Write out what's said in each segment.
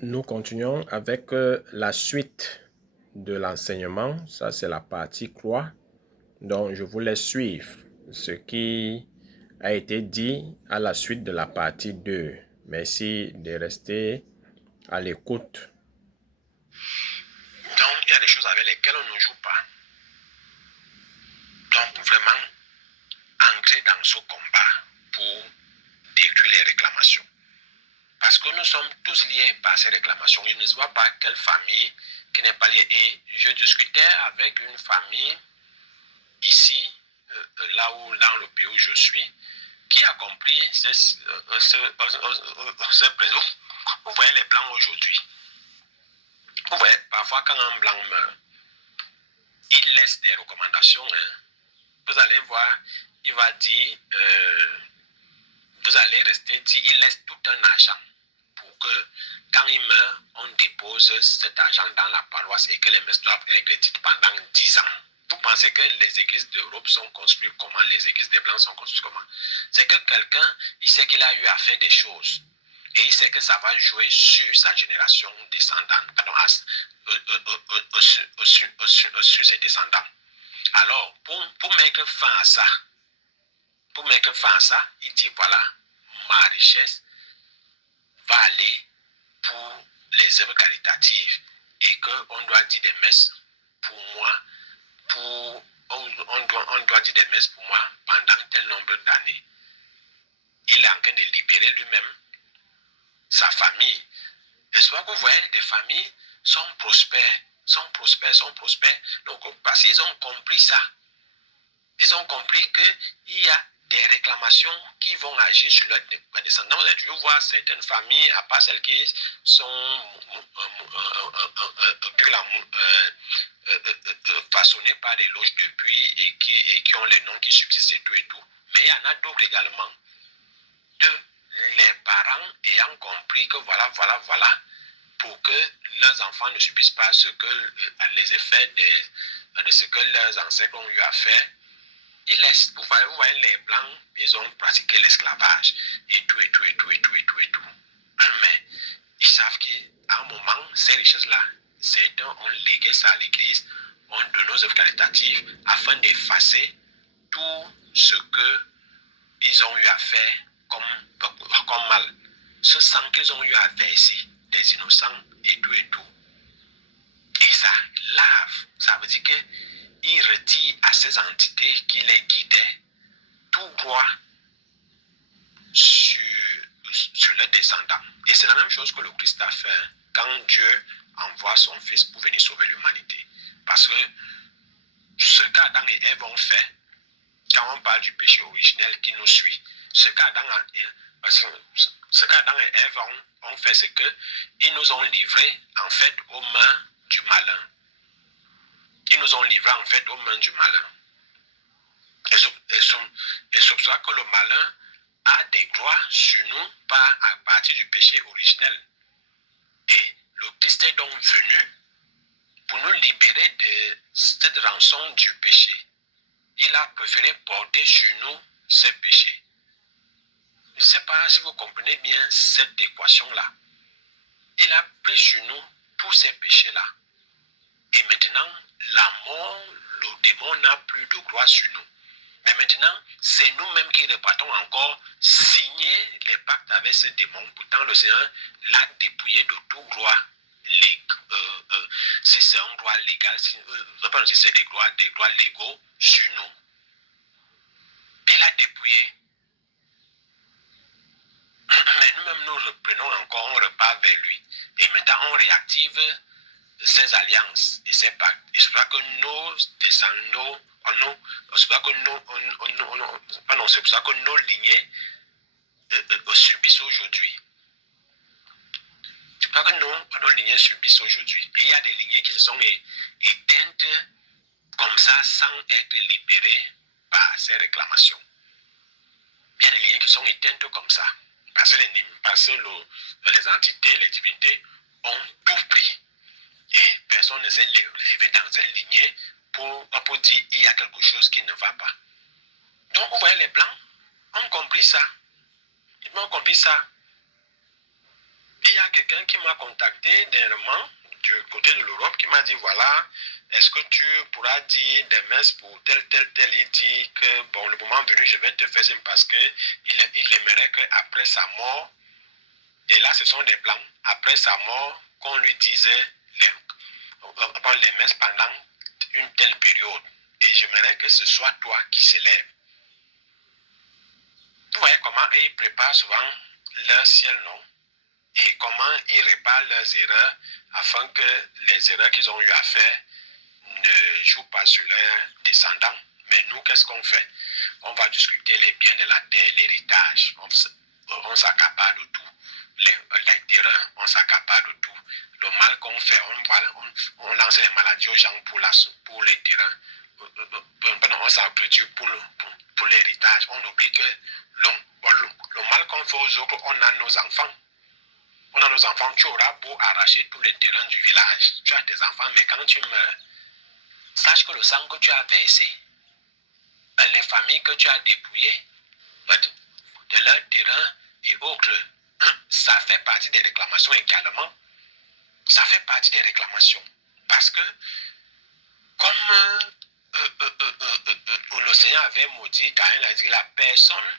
Nous continuons avec la suite de l'enseignement. Ça, c'est la partie croix. Donc, je vous laisse suivre ce qui a été dit à la suite de la partie 2. Merci de rester à l'écoute. Donc, il y a des choses avec lesquelles on ne joue pas. Donc, vraiment, entrer dans ce combat pour détruire les réclamations. Parce que nous sommes tous liés par ces réclamations. Il ne se voit pas quelle famille qui n'est pas liée. Et je discutais avec une famille ici, dans le pays où je suis, qui a compris ce principe. Vous voyez les blancs aujourd'hui. Vous voyez, parfois quand un blanc meurt, il laisse des recommandations. Vous allez voir, il va dire, vous allez rester, il laisse tout un argent pour que quand il meurt, on dépose cet argent dans la paroisse et que les messes doivent être dites pendant 10 ans. Vous pensez que les églises d'Europe sont construites comment? Les églises des Blancs sont construites comment? C'est que quelqu'un, il sait qu'il a eu à faire des choses. Et il sait que ça va jouer sur sa génération descendante, pardon, sur ses descendants. Alors, pour mettre fin à ça, il dit voilà, ma richesse va aller pour les œuvres caritatives et qu'on doit dire des messes pour moi, on doit dire des messes pour moi pendant tel nombre d'années. Il est en train de libérer lui-même sa famille. Et souvent, vous voyez, des familles sont prospères. Donc, parce qu'ils ont compris ça. Ils ont compris qu'il y a des réclamations qui vont agir sur leur descendants. Vous avez toujours voir certaines familles, à part celles qui sont façonnées par des loges de puits et qui ont les noms qui subsistent et tout. Mais il y en a d'autres également de les parents ayant compris que voilà, pour que leurs enfants ne subissent pas les effets de ce que leurs ancêtres ont eu à faire. Ils laissent, vous voyez, les blancs, ils ont pratiqué l'esclavage et tout. Mais ils savent qu'à un moment, ces richesses-là, certains ont légué ça à l'église, ont donné aux œuvres caritatives afin d'effacer tout ce qu'ils ont eu à faire comme mal. Ce sang qu'ils ont eu à verser des innocents et tout. Et ça lave. Ça veut dire qu'il retire à ces entités qui les guidaient tout droit sur leurs descendants. Et c'est la même chose que le Christ a fait quand Dieu envoie son Fils pour venir sauver l'humanité. Parce que ce qu'Adam et Ève ont fait, quand on parle du péché originel qui nous suit, ce qu'Adam et Ève ont fait, c'est qu'ils nous ont livrés en fait aux mains du malin. Ils nous ont livrés en fait aux mains du malin. Et c'est pour ça que le malin a des droits sur nous à partir du péché originel. Et le Christ est donc venu pour nous libérer de cette rançon du péché. Il a préféré porter sur nous ces péchés. Je ne sais pas si vous comprenez bien cette équation-là. Il a pris sur nous tous ces péchés-là. Et maintenant, la mort, le démon n'a plus de droit sur nous. Mais maintenant, c'est nous-mêmes qui repartons encore signer les pactes avec ce démon. Pourtant, le Seigneur l'a dépouillé de tout droit. Si c'est un droit légal, si c'est des droits légaux sur nous. Il a dépouillé. Mais nous-mêmes, nous reprenons encore, on repart vers lui. Et maintenant, on réactive ces alliances et ces pactes. Et c'est pour ça que nos descendants, c'est pour ça que nos lignées subissent aujourd'hui. C'est pour ça que nos lignées subissent aujourd'hui. Et il y a des lignées qui se sont éteintes comme ça sans être libérées par ces réclamations. Il y a des lignées qui sont éteintes comme ça. Parce que les entités, les divinités ont tout pris. Et personne ne s'est levé dans cette lignée pour dire qu'il y a quelque chose qui ne va pas. Donc, vous voyez, les Blancs ont compris ça. Ils ont compris ça. Il y a quelqu'un qui m'a contacté dernièrement du côté de l'Europe qui m'a dit voilà, est-ce que tu pourras dire des messes pour tel. Il dit que bon, le moment venu, je vais te faire signe parce qu'il aimerait qu'après sa mort, et là ce sont des blancs, après sa mort, qu'on lui dise les messes pendant une telle période. Et j'aimerais que ce soit toi qui s'élève. Vous voyez comment ils préparent souvent leur ciel, non? Et comment ils réparent leurs erreurs afin que les erreurs qu'ils ont eu à faire ne jouent pas sur leurs descendants. Mais nous, qu'est-ce qu'on fait? On va discuter les biens de la terre, l'héritage. On s'accapare de tout. Les terrains, on s'accapare de tout. Le mal qu'on fait, on lance les maladies aux gens pour les terrains. On s'entretue pour l'héritage. On oublie que le mal qu'on fait aux autres, on a nos enfants. On a nos enfants, tu auras beau arracher tous les terrains du village. Tu as tes enfants, mais quand tu meurs, sache que le sang que tu as versé, les familles que tu as dépouillées de leurs terrains et autres, ça fait partie des réclamations également. Ça fait partie des réclamations. Parce que, comme le Seigneur avait maudit Caïn, il a dit que la personne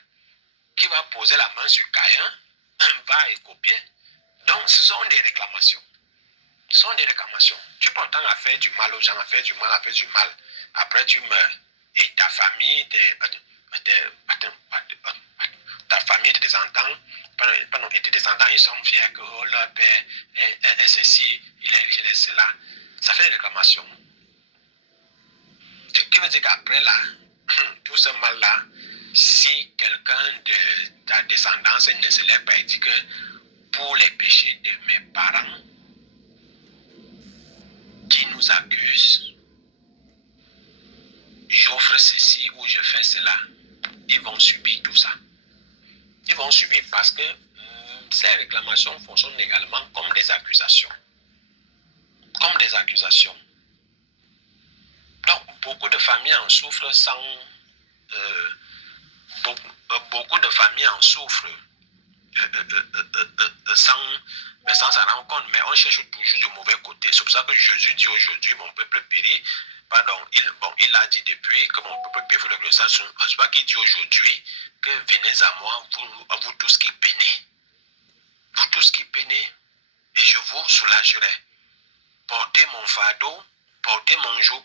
qui va poser la main sur Caïn va écoper. Donc, ce sont des réclamations. Ce sont des réclamations. Tu prends le temps à faire du mal aux gens, à faire du mal. Après, tu meurs. Et ta famille, ta famille, tes descendants, ils sont fiers que oh, leur père est ceci, il est riche, il est cela. Ça fait des réclamations. Ce qui veut dire qu'après là, tout ce mal-là, si quelqu'un de ta descendance ne se lève pas et dit que pour les péchés de mes parents qui nous accusent, j'offre ceci ou je fais cela, ils vont subir tout ça. Ils vont subir parce que ces réclamations fonctionnent également comme des accusations. Comme des accusations. Donc, beaucoup de familles en souffrent sans... beaucoup de familles en souffrent sans s'en rendre compte, mais on cherche toujours du mauvais côté. C'est pour ça que Jésus dit aujourd'hui, mon peuple périt. Pardon, il a dit depuis que mon peuple périt, le glossaire, c'est pas qu'il dit aujourd'hui que venez à moi, vous tous qui peinez. Vous tous qui peinez, et je vous soulagerai. Portez mon fardeau, portez mon joug.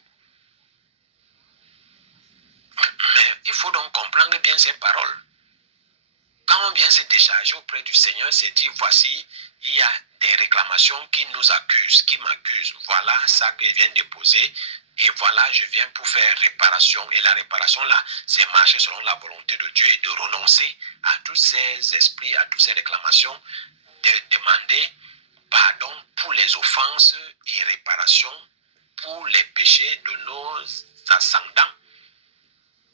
Mais il faut donc comprendre bien ces paroles. Quand on vient se décharger auprès du Seigneur, c'est dit, voici, il y a des réclamations qui nous accusent, qui m'accusent. Voilà ça que je viens de déposer. Et voilà, je viens pour faire réparation. Et la réparation là, c'est marcher selon la volonté de Dieu et de renoncer à tous ces esprits, à toutes ces réclamations, de demander pardon pour les offenses et réparation pour les péchés de nos ascendants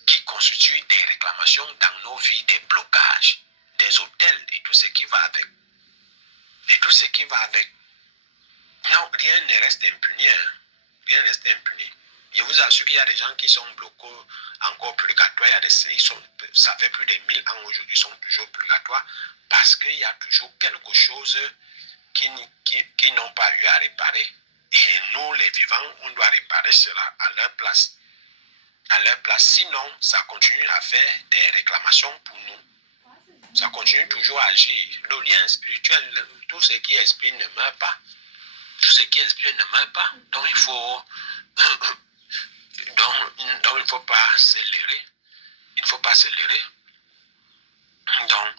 qui constituent des réclamations dans nos vies, des blocages, des hôtels et tout ce qui va avec. Et tout ce qui va avec. Non, rien ne reste impuni. Hein. Rien ne reste impuni. Je vous assure qu'il y a des gens qui sont bloqués encore purgatoires. Ça fait plus de 1000 ans aujourd'hui, ils sont toujours purgatoires parce qu'il y a toujours quelque chose qui n'ont pas eu à réparer. Et nous, les vivants, on doit réparer cela à leur place. À leur place. Sinon, ça continue à faire des réclamations pour nous. Ça continue toujours à agir. Le lien spirituel, tout ce qui est esprit ne meurt pas. Tout ce qui est esprit ne meurt pas. Donc il faut donc il ne faut pas se leurrer. Il ne faut pas se leurrer. Donc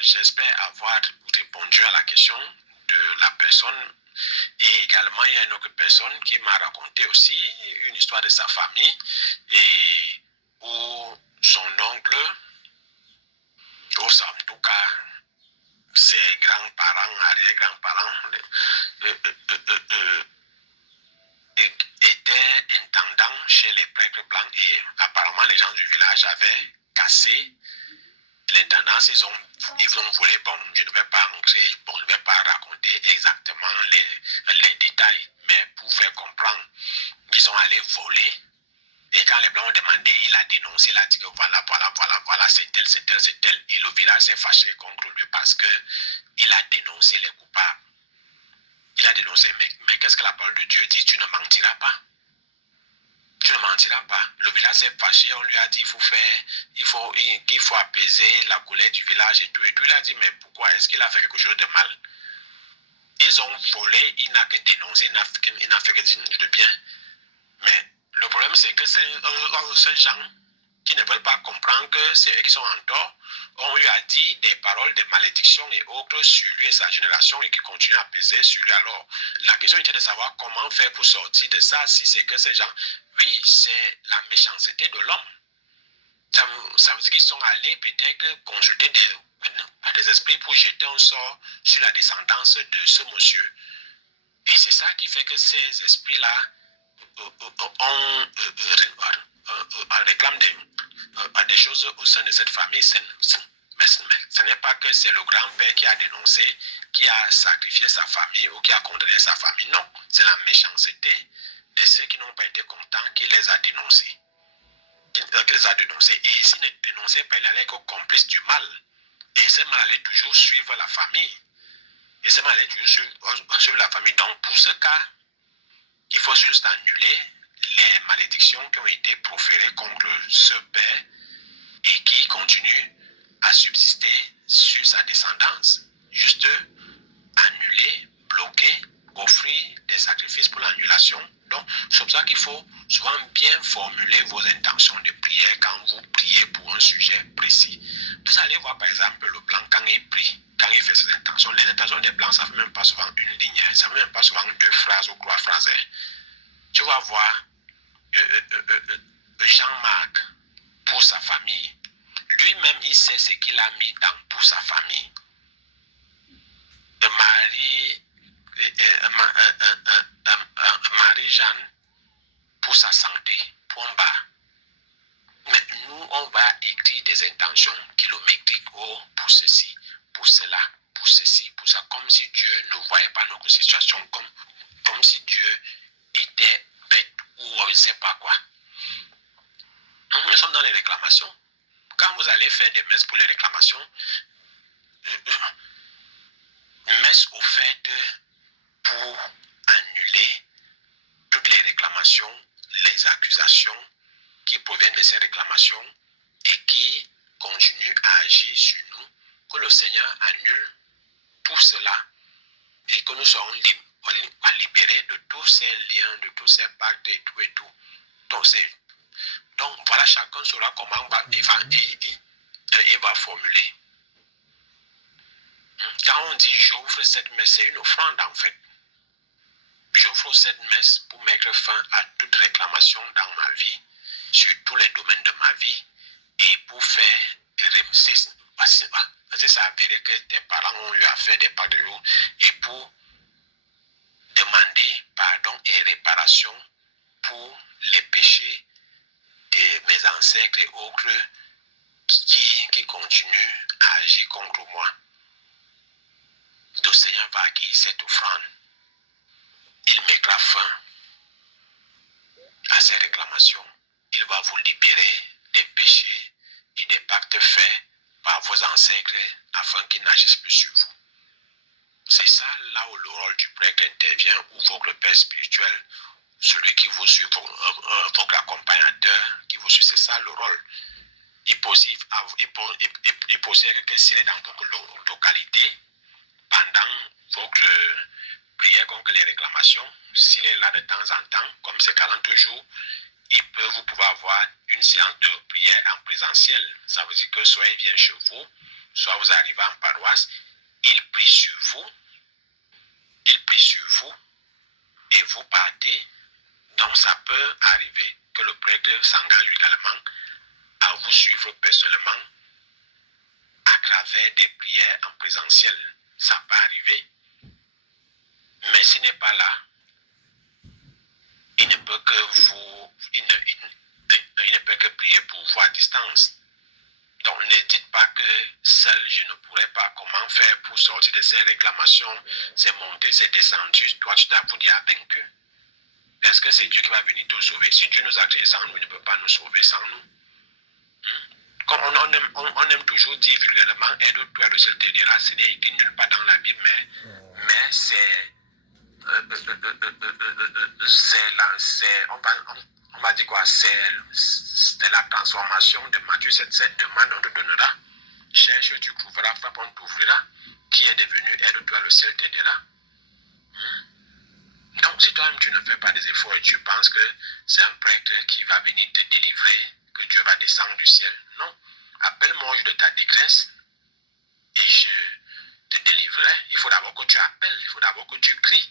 j'espère avoir répondu à la question de la personne. Et également, il y a une autre personne qui m'a raconté aussi une histoire de sa famille et où son oncle, ou en tout cas ses grands-parents, arrière-grands-parents, étaient intendants chez les prêtres blancs et apparemment les gens du village avaient cassé l'intendance. Ils ont voulu, bon, je ne vais pas entrer, bon, je ne vais pas raconter exactement les détails, mais pour faire comprendre, ils sont allés voler Et quand les Blancs ont demandé, il a dénoncé, il a dit que voilà, c'est tel. Et le village s'est fâché contre lui parce qu'il a dénoncé les coupables. Il a dénoncé, mais qu'est-ce que la parole de Dieu dit? Tu ne mentiras pas. Tu ne mentiras pas. Le village s'est fâché, on lui a dit qu'il faut apaiser la colère du village et tout. Et tout, il a dit, mais pourquoi? Est-ce qu'il a fait quelque chose de mal? Ils ont volé, il n'a que dénoncé, il n'a fait que dire de bien. Mais le problème, c'est que ces gens qui ne veulent pas comprendre que c'est eux qui sont en tort, on lui a dit des paroles de malédiction et autres sur lui et sa génération et qui continuent à peser sur lui. Alors, la question était de savoir comment faire pour sortir de ça, si c'est que ces gens... Oui, c'est la méchanceté de l'homme. Ça veut dire qu'ils sont allés peut-être consulter des esprits pour jeter un sort sur la descendance de ce monsieur. Et c'est ça qui fait que ces esprits-là réclament des choses au sein de cette famille. Mais ce n'est pas que c'est le grand-père qui a dénoncé, qui a sacrifié sa famille ou qui a condamné sa famille. Non, c'est la méchanceté de ceux qui n'ont pas été contents qui les a dénoncés. Et s'il ne dénonçait pas, il allait être complice du mal. Et ce mal allait toujours suivre la famille. Donc, pour ce cas, il faut juste annuler les malédictions qui ont été proférées contre ce père et qui continuent à subsister sur sa descendance. Juste annuler, bloquer, offrir des sacrifices pour l'annulation. Donc, c'est pour ça qu'il faut souvent bien formuler vos intentions de prière quand vous priez pour un sujet précis. Vous allez voir par exemple le blanc quand il prie, quand il fait ses intentions. Les intentions des blancs, ça ne fait même pas souvent une ligne, ça ne fait même pas souvent 2 phrases ou 3 phrases. Tu vas voir Jean-Marc pour sa famille. Lui-même, il sait ce qu'il a mis pour sa famille. Marie-Jeanne pour sa santé, point barre. Mais nous, on va écrire des intentions kilométriques pour ceci, pour cela, pour ceci, pour ça, comme si Dieu ne voyait pas notre situation, comme si Dieu était bête ou on ne sait pas quoi. Nous sommes dans les réclamations. Quand vous allez faire des messes pour les réclamations, messe offertes pour annuler toutes les réclamations, les accusations qui proviennent de ces réclamations et qui continuent à agir sur nous, que le Seigneur annule tout cela et que nous serons libérés de tous ces liens, de tous ces pactes et tout. Donc voilà, chacun saura comment il va formuler. Quand on dit j'offre cette messe, c'est une offrande en fait. J'offre cette messe pour mettre fin à toute réclamation dans ma vie, sur tous les domaines de ma vie, et pour faire ça avéré que tes parents ont eu à faire des pactes de jour, et pour demander pardon et réparation pour les péchés de mes ancêtres et autres qui continuent à agir contre moi. Le Seigneur va accueillir cette offrande. Il mettra fin à ces réclamations. Il va vous libérer des péchés et des pactes faits par vos ancêtres afin qu'ils n'agissent plus sur vous. C'est ça là où le rôle du prêtre intervient, ou votre père spirituel, celui qui vous suit, votre accompagnateur qui vous suit, c'est ça le rôle. Il est possible que s'il est dans votre localité, pendant votre prière contre les réclamations, s'il est là de temps en temps, comme c'est 40 jours, vous pouvez avoir une séance de prière en présentiel. Ça veut dire que soit il vient chez vous, soit vous arrivez en paroisse, il prie sur vous, et vous partez. Donc ça peut arriver que le prêtre s'engage également à vous suivre personnellement à travers des prières en présentiel. Ça peut arriver. Mais s'il n'est pas là, il ne peut que prier pour vous à distance. Donc ne dites pas que seul je ne pourrais pas. Comment faire pour sortir de ces réclamations, ces montées, ces descendues. Toi tu t'avoues déjà vaincu. Est-ce que c'est Dieu qui va venir te sauver? Si Dieu nous a créés sans nous, il ne peut pas nous sauver sans nous. Comme on aime toujours dire vulgairement, aide-toi, le seul t'aidera. Ce n'est écrit nulle part dans la Bible, mais c'est on va dire quoi, c'est la transformation de Matthieu 7,7, demande, on te donnera, cherche, tu trouveras, frappe, on t'ouvrira, qui est devenu, aide-toi, le ciel t'aidera. Donc, si toi-même tu ne fais pas des efforts et tu penses que c'est un prêtre qui va venir te délivrer, que Dieu va descendre du ciel, non. Appelle-moi de ta détresse et je te délivrerai. Il faut d'abord que tu appelles, il faut d'abord que tu cries.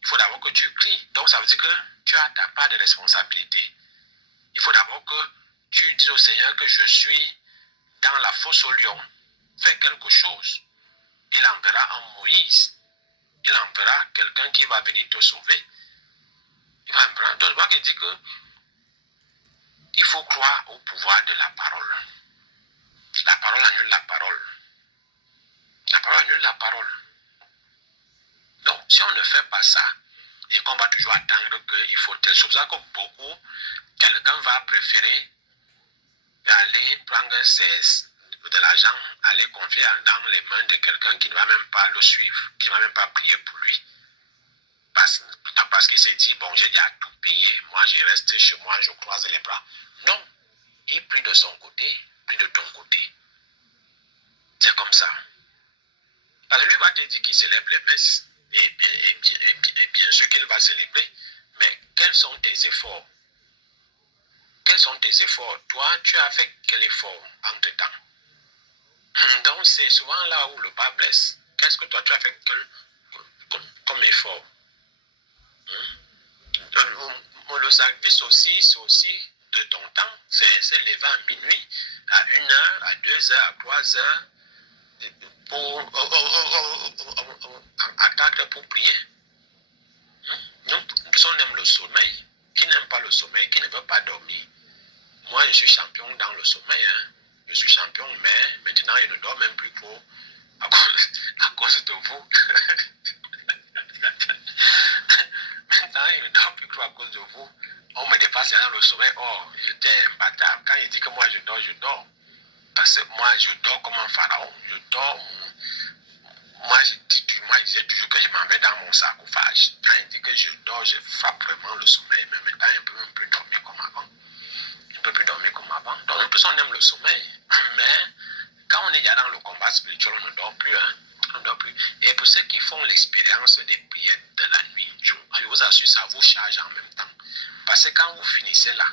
Il faut d'abord que tu cries. Donc, ça veut dire que tu as ta part de responsabilité. Il faut d'abord que tu dises au Seigneur que je suis dans la fosse au lion. Fais quelque chose. Il enverra un Moïse. Il enverra quelqu'un qui va venir te sauver. Il va enverra. Donc, je vois qu'il dit que il faut croire au pouvoir de la parole. La parole annule la parole. La parole annule la parole. Donc, si on ne fait pas ça, et qu'on va toujours attendre qu'il faut telle chose, c'est pour ça que beaucoup, quelqu'un va préférer aller prendre de l'argent, aller confier dans les mains de quelqu'un qui ne va même pas le suivre, qui ne va même pas prier pour lui. Parce qu'il s'est dit, bon, j'ai déjà tout payé, moi je reste chez moi, je croise les bras. Non, il prie de son côté, prie de ton côté. C'est comme ça. Parce que lui va te dire qu'il célèbre les messes, et bien sûr qu'il va célébrer, mais quels sont tes efforts? Quels sont tes efforts? Toi, tu as fait quel effort entre-temps? Donc, c'est souvent là où le bas blesse. Qu'est-ce que toi, tu as fait comme effort? Le sacrifice aussi, c'est aussi de ton temps. C'est lever à minuit, à 1 heure, à 2 heures, à 3 heures, à 4 heures pour prier. Nous, on aime le sommeil. Qui n'aime pas le sommeil, qui ne veut pas dormir? Moi, je suis champion dans le sommeil. Je suis champion, mais maintenant, je ne dors même plus trop à cause de vous. Maintenant, je ne dors plus trop à cause de vous. On me dépasse dans le sommeil. Oh, j'étais un bâtard. Quand il dit que moi, je dors, je dors. Parce que moi, je dors comme un pharaon. Je dors. Moi, je disais toujours que je m'en vais dans mon sarcophage. Quand il dit que je dors, je frappe vraiment le sommeil. Mais maintenant, je ne peux même plus dormir comme avant. Je ne peux plus dormir comme avant. Donc, une personne aime le sommeil. Mais quand on est déjà dans le combat spirituel, on ne dort plus. On ne dort plus. Et pour ceux qui font l'expérience des prières de la nuit, je vous assure, ça vous charge en même temps. Parce que quand vous finissez là,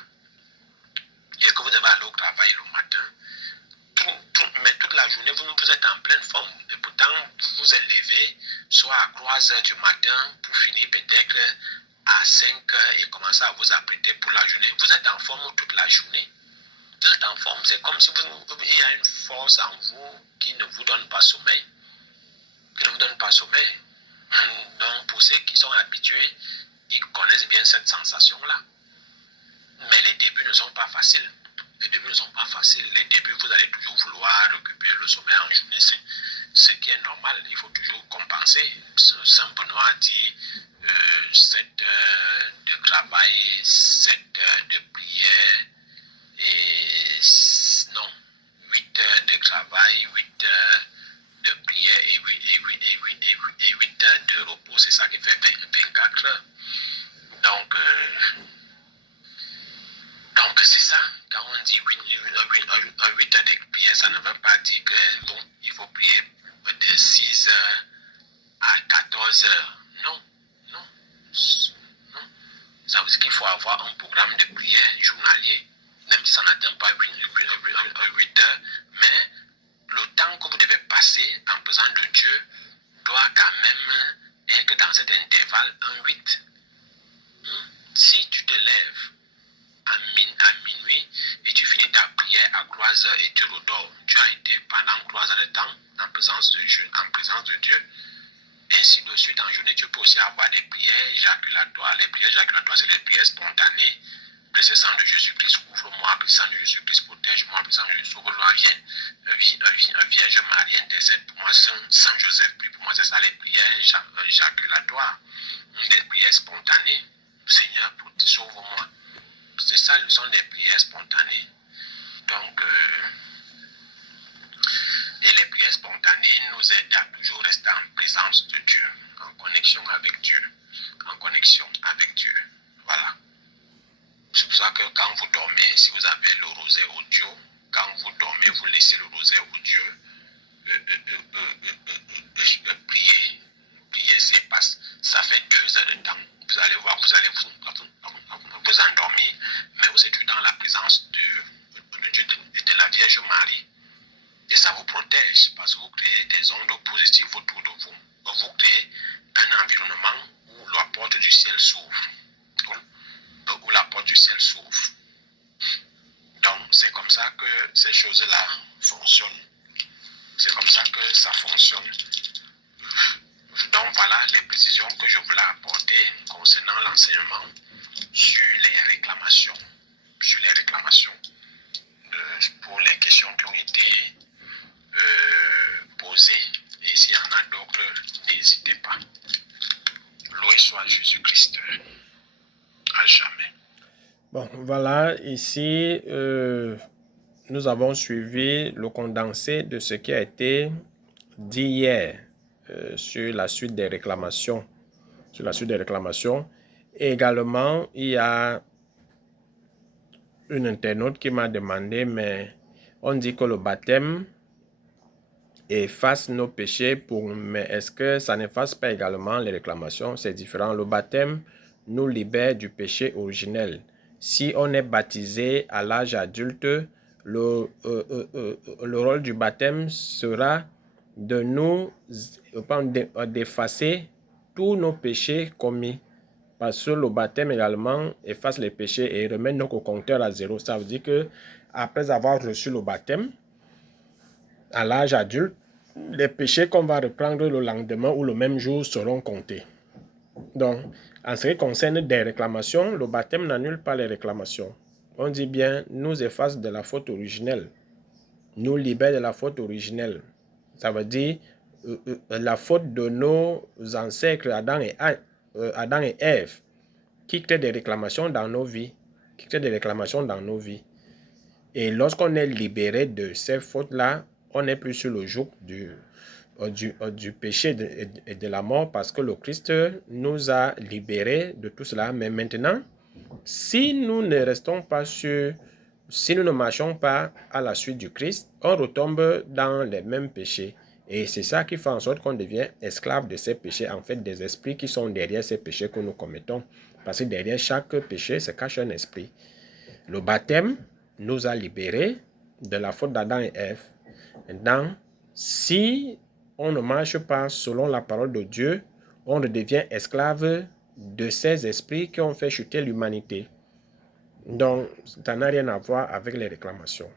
et que vous devez aller au travail le matin, mais toute la journée, vous êtes en pleine forme. Et pourtant, vous êtes levé, soit à 3 heures du matin, pour finir peut-être à 5 heures et commencer à vous apprêter pour la journée. Vous êtes en forme toute la journée. Vous êtes en forme. C'est comme si il y a une force en vous qui ne vous donne pas sommeil. Qui ne vous donne pas sommeil. Donc, pour ceux qui sont habitués, ils connaissent bien cette sensation-là. Mais les débuts ne sont pas faciles. Les débuts ne sont pas faciles. Les débuts, vous allez toujours vouloir récupérer le sommeil en journée. C'est ce qui est normal. Il faut toujours compenser. Saint Benoît dit 7 heures de travail, 7 heures de prière, et non, 8 heures de travail, 8 heures de prière et 8 heures de repos. C'est ça qui fait 24 heures. Donc c'est ça. Quand on dit 8 heures de prière, ça ne veut pas dire que bon, il faut prier de 6 heures à 14 heures. Non, non, non. Ça veut dire qu'il faut avoir un programme de prière journalier, même si ça n'atteint pas 8 heures, mais le temps que vous devez passer en présence de Dieu doit quand même être dans cet intervalle un 8. Si tu te lèves à minuit et tu finis ta prière à 3 heures et tu redors, tu as été pendant 3 heures de temps en présence de Dieu. Ainsi de suite, en journée, tu peux aussi avoir des prières éjaculatoires. Les prières éjaculatoires, c'est les prières spontanées. Précieux sang de Jésus-Christ, couvre-moi, précieux sang de Jésus-Christ, protège-moi, précieux sang de Jésus, sauve-moi, Vierge Marie, intercède pour moi, Saint Joseph, prie pour moi. C'est ça les prières éjaculatoires, les prières spontanées. Seigneur, sauve-moi. C'est ça, ce sont des prières spontanées. Donc, et les prières spontanées nous aident à toujours rester en présence de Dieu, en connexion avec Dieu, en connexion avec Dieu. Voilà. C'est pour ça que quand vous dormez, si vous avez le rosaire audio, quand vous dormez, vous laissez le rosaire audio, prier s'efface. Ça fait 2 heures de temps. Vous allez voir, vous allez vous endormir, mais vous êtes dans la présence de Dieu et de la Vierge Marie. Et ça vous protège parce que vous créez des ondes positives autour de vous. Vous créez un environnement où la porte du ciel s'ouvre. Où la porte du ciel s'ouvre. Donc, c'est comme ça que ces choses-là fonctionnent. C'est comme ça que ça fonctionne. Donc, voilà les précisions que je voulais apporter concernant l'enseignement sur les réclamations. Sur les réclamations. Pour les questions qui ont été posées. Et s'il y en a d'autres, n'hésitez pas. Loué soit Jésus-Christ. À jamais. Bon, voilà, ici, nous avons suivi le condensé de ce qui a été dit hier sur la suite des réclamations. Sur la suite des réclamations. Et également, il y a une internaute qui m'a demandé, mais on dit que le baptême efface nos péchés, mais est-ce que ça n'efface pas également les réclamations? C'est différent. Le baptême nous libère du péché originel. Si on est baptisé à l'âge adulte, le rôle du baptême sera de nous d'effacer tous nos péchés commis. Parce que le baptême également efface les péchés et remet notre compteur à zéro. Ça veut dire que après avoir reçu le baptême, à l'âge adulte, les péchés qu'on va reprendre le lendemain ou le même jour seront comptés. Donc, en ce qui concerne des réclamations, le baptême n'annule pas les réclamations. On dit bien, nous efface de la faute originelle, nous libère de la faute originelle. Ça veut dire la faute de nos ancêtres Adam et Ève, qui créent des réclamations dans nos vies, Et lorsqu'on est libéré de ces fautes-là, on n'est plus sur le joug du péché et de la mort parce que le Christ nous a libérés de tout cela. Mais maintenant, si nous ne restons pas si nous ne marchons pas à la suite du Christ, on retombe dans les mêmes péchés. Et c'est ça qui fait en sorte qu'on devient esclave de ces péchés, en fait des esprits qui sont derrière ces péchés que nous commettons. Parce que derrière chaque péché se cache un esprit. Le baptême nous a libérés de la faute d'Adam et Ève. Maintenant, si on ne marche pas selon la parole de Dieu, on devient esclave de ces esprits qui ont fait chuter l'humanité. Donc, ça n'a rien à voir avec les réclamations.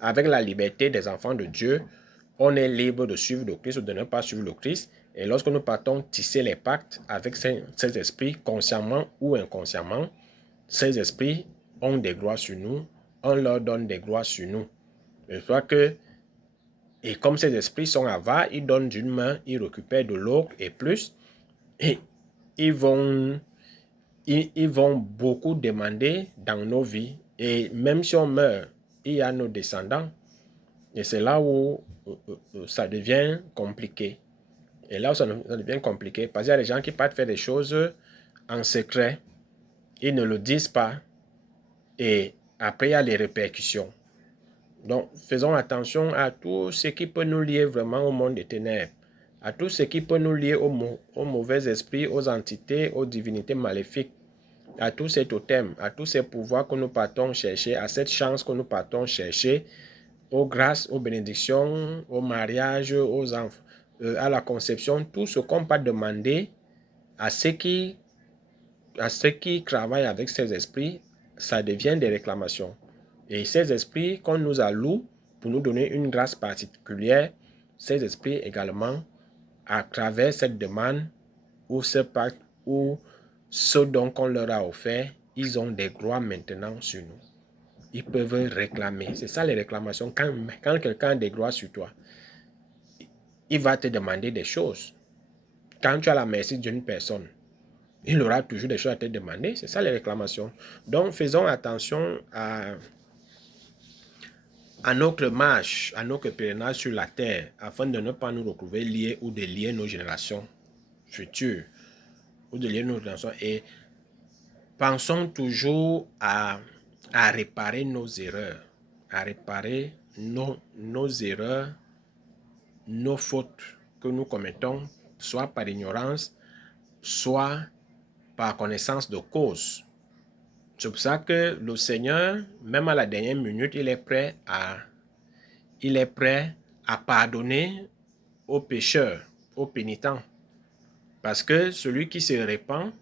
Avec la liberté des enfants de Dieu, on est libre de suivre le Christ ou de ne pas suivre le Christ. Et lorsque nous partons tisser les pactes avec ces esprits, consciemment ou inconsciemment, ces esprits ont des droits sur nous, on leur donne des droits sur nous. Je crois que, et comme ces esprits sont avares, ils donnent d'une main, ils récupèrent de l'autre et plus, et ils vont beaucoup demander dans nos vies. Et même si on meurt, il y a nos descendants. Et c'est là où ça devient compliqué. Et là où ça devient compliqué, parce qu'il y a des gens qui partent faire des choses en secret. Ils ne le disent pas. Et après, il y a les répercussions. Donc, faisons attention à tout ce qui peut nous lier vraiment au monde des ténèbres. À tout ce qui peut nous lier aux mauvais esprits, aux entités, aux divinités maléfiques. À tous ces totems, à tous ces pouvoirs que nous partons chercher, à cette chance que nous partons chercher, aux grâces, aux bénédictions, au mariage, aux enfants, à la conception, tout ce qu'on peut demander à ceux qui travaillent avec ces esprits, ça devient des réclamations. Et ces esprits qu'on nous alloue pour nous donner une grâce particulière, ces esprits également, à travers cette demande ou ce pacte ou ce dont on leur a offert, ils ont des droits maintenant sur nous. Ils peuvent réclamer. C'est ça les réclamations. Quand quelqu'un a des droits sur toi, il va te demander des choses. quand tu as la merci d'une personne, il aura toujours des choses à te demander. C'est ça les réclamations. Donc, faisons attention à notre marche, à notre pèlerinage sur la terre, afin de ne pas nous retrouver liés ou de lier nos générations futures, ou de lier nos générations. Et pensons toujours à réparer nos erreurs, à réparer nos erreurs, nos fautes que nous commettons, soit par ignorance, soit par connaissance de cause. C'est pour ça que le Seigneur, même à la dernière minute, il est prêt à pardonner aux pécheurs, aux pénitents. Parce que celui qui se répand,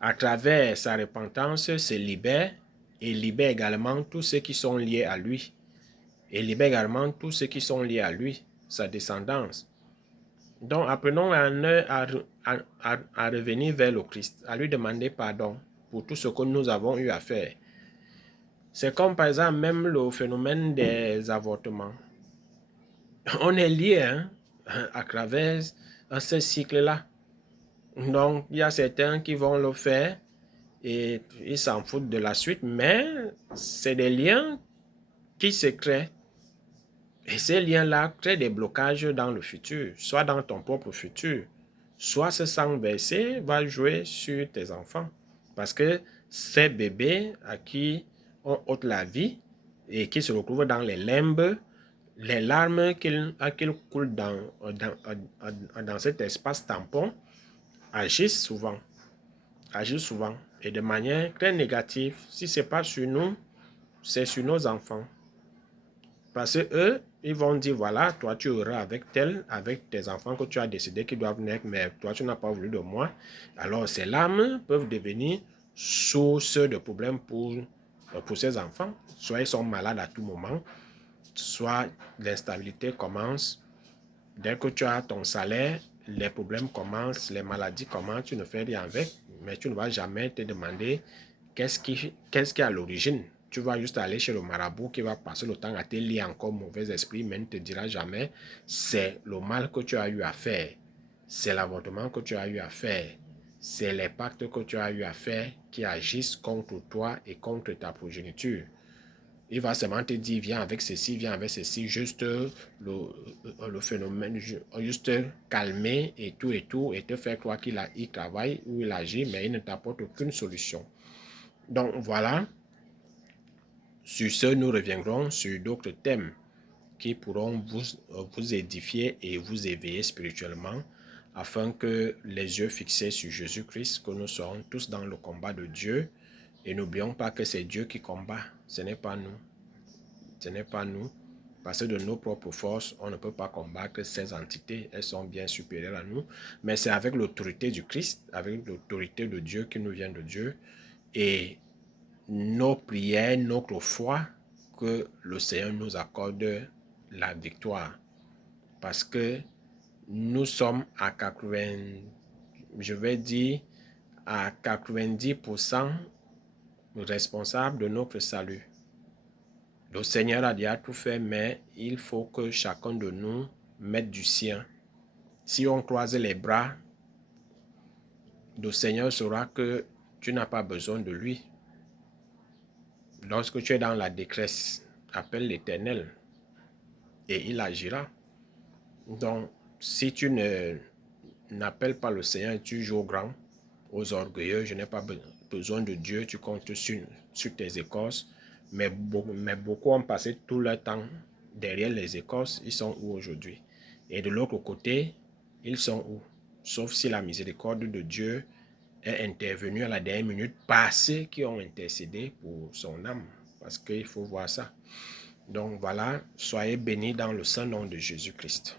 à travers sa repentance, se libère et libère également tous ceux qui sont liés à lui. Et libère également tous ceux qui sont liés à lui, sa descendance. Donc, apprenons à revenir vers le Christ, à lui demander pardon pour tout ce que nous avons eu à faire. C'est comme par exemple même le phénomène des avortements. On est lié à travers ce cycle-là. Donc, il y a certains qui vont le faire et ils s'en foutent de la suite, mais c'est des liens qui se créent. Et ces liens-là créent des blocages dans le futur, soit dans ton propre futur, soit ce sang versé va jouer sur tes enfants. Parce que ces bébés à qui on ôte la vie et qui se retrouvent dans les limbes, les larmes qu'ils coulent dans cet espace tampon agissent souvent et de manière très négative. Si ce n'est pas sur nous, c'est sur nos enfants. Parce que eux, ils vont dire, voilà, toi tu auras avec tes enfants que tu as décidé qu'ils doivent naître, mais toi tu n'as pas voulu de moi. Alors ces larmes peuvent devenir source de problèmes pour ces enfants. Soit ils sont malades à tout moment, soit l'instabilité commence. Dès que tu as ton salaire, les problèmes commencent, les maladies commencent, tu ne fais rien avec, mais tu ne vas jamais te demander qu'est-ce qui est à l'origine. Tu vas juste aller chez le marabout qui va passer le temps à te lier encore mauvais esprit, mais ne te dira jamais c'est le mal que tu as eu à faire, c'est l'avortement que tu as eu à faire, c'est les pactes que tu as eu à faire qui agissent contre toi et contre ta progéniture. Il va seulement te dire, viens avec ceci, juste le phénomène, juste calmer et tout, et te faire croire qu'il travaille ou il agit, mais il ne t'apporte aucune solution. Donc voilà, sur ce, nous reviendrons sur d'autres thèmes qui pourront vous édifier et vous éveiller spirituellement, afin que les yeux fixés sur Jésus-Christ, que nous serons tous dans le combat de Dieu, et n'oublions pas que c'est Dieu qui combat, ce n'est pas nous. Ce n'est pas nous, parce que de nos propres forces, on ne peut pas combattre ces entités, elles sont bien supérieures à nous, mais c'est avec l'autorité du Christ, avec l'autorité de Dieu qui nous vient de Dieu, et nos prières, notre foi, que le Seigneur nous accorde la victoire. Parce que nous sommes à 90% responsables de notre salut. Le Seigneur a déjà tout fait, mais il faut que chacun de nous mette du sien. Si on croise les bras, le Seigneur saura que tu n'as pas besoin de lui. Lorsque tu es dans la détresse, appelle l'Éternel et il agira. Donc, si tu n'appelles pas le Seigneur et tu joues grand, aux orgueilleux, je n'ai pas besoin de Dieu, tu comptes sur tes écorces, mais beaucoup ont passé tout leur temps derrière les écorces, ils sont où aujourd'hui? Et de l'autre côté, ils sont où? Sauf si la miséricorde de Dieu est intervenue à la dernière minute par ceux qui ont intercédé pour son âme, parce qu'il faut voir ça. Donc voilà, soyez bénis dans le saint nom de Jésus-Christ.